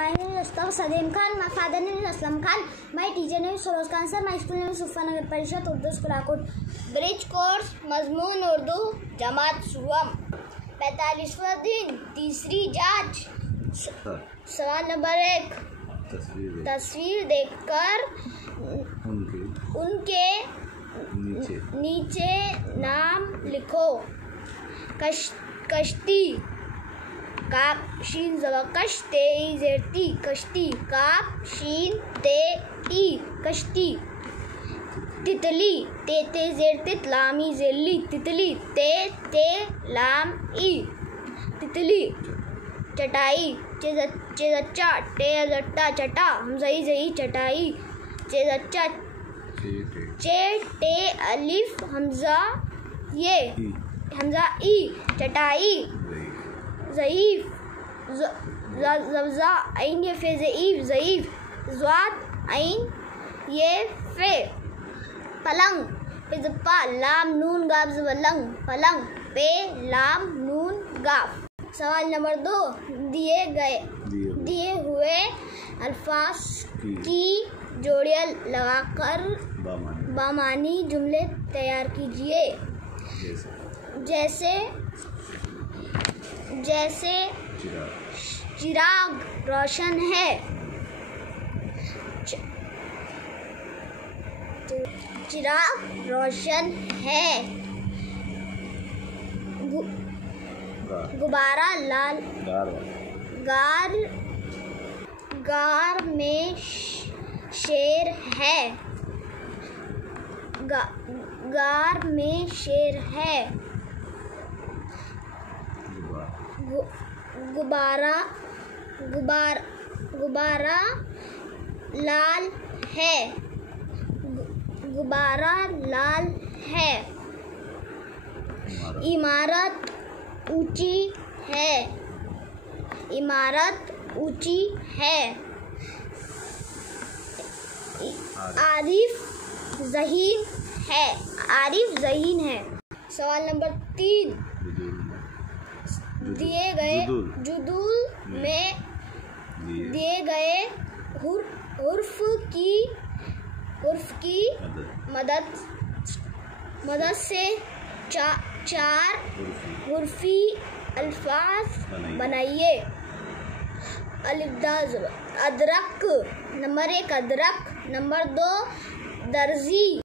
My name is Sadeem Khan. My father name is Aslam Khan. My teacher name is Soroz Khan sir. My school name is Sufa Nagar Parishad Urdu School Akut. Bridge course मजमून उर्दू जमात सुवम 45वां दिन तीसरी जांच। सवाल number 1, तस्वीर देखकर उनके नीचे नाम लिखो। कश्ती काप शीन ज़बर कश्ते ज़ेरती कश्ती काप शीन ते ई कश्ती। तितली ते ज़ेर तित लामी ज़ेली तितली ते लाम ई तितली। चटाई चेज़च्चा टे अज़ट्टा चटा हमज़ई ज़ई चटाई चेज़च्चा चे टे अलिफ हमज़ा ये हमज़ा ई चटाई। ज़ईफ़ ज़ब्ज़ा ऐन ये फ़े ज़ईफ़ ज़ईफ़ ज़्वाद ऐन ये फ़े। पलंग पे ज़प्पा लाम नून गाफ ज़वलंग पलंग पे लाम नून गाफ। सवाल नंबर 2, दिए हुए अल्फाज की जोड़ियाँ लगाकर बामानी जुमले तैयार कीजिए। जैसे चिराग रोशन है। चिराग रोशन है। गुब्बारा लाल गार में शेर है। गार में शेर है। गुब्बारा लाल है। गुब्बारा लाल है। इमारत ऊंची है। इमारत ऊंची है। आरिफ ज़हीन है। आरिफ ज़हीन है। सवाल नंबर 3, दिए गए जुदूल में दिए गए हुर्फ की मदद से 4 हुर्फी अल्फाज बनाइए। अलिफ अदरक नंबर 1 अदरक नंबर 2 दर्जी